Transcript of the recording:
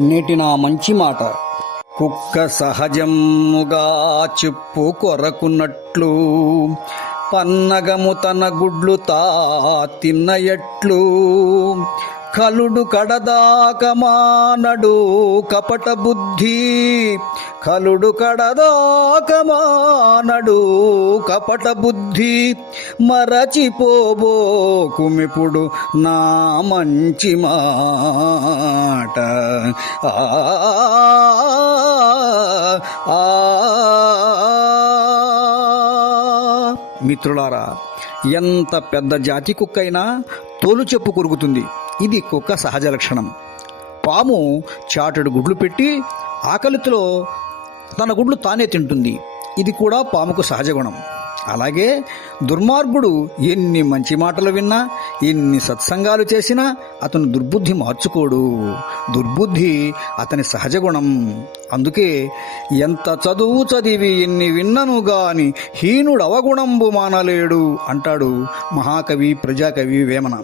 నేటి నా మంచి మాట. కుక్క సహజముగా చెప్పు కొరకున్నట్లు పన్నగము తన గుడ్లు తా తిన్నయట్లు. కలుడు కడదాక మానడు కపట బుద్ధి కలుడు కడదాకమానడు కపట బుద్ధి. మరచిపోబోకుమిప్పుడు నా మంచి మాట. మాట. ఆ, మిత్రులారా ఎంత పెద్ద జాతి కుక్క అయినా తోలు చెప్పు కొరుకుతుంది. ఇది కుక్క సహజ లక్షణం. పాము చాటడు గుడ్లు పెట్టి ఆకలితో తన గుడ్లు తానే తింటుంది. ఇది కూడా పాముకు సహజ గుణం. అలాగే దుర్మార్గుడు ఎన్ని మంచి మాటలు విన్నా ఎన్ని సత్సంగాలు చేసినా అతను దుర్బుద్ధి మార్చుకోడు. దుర్బుద్ధి అతని సహజ గుణం. అందుకే ఎంత చదువు చదివి ఎన్ని విన్నను గాని హీనుడవగుణంబు మానలేడు అంటాడు మహాకవి ప్రజాకవి వేమన.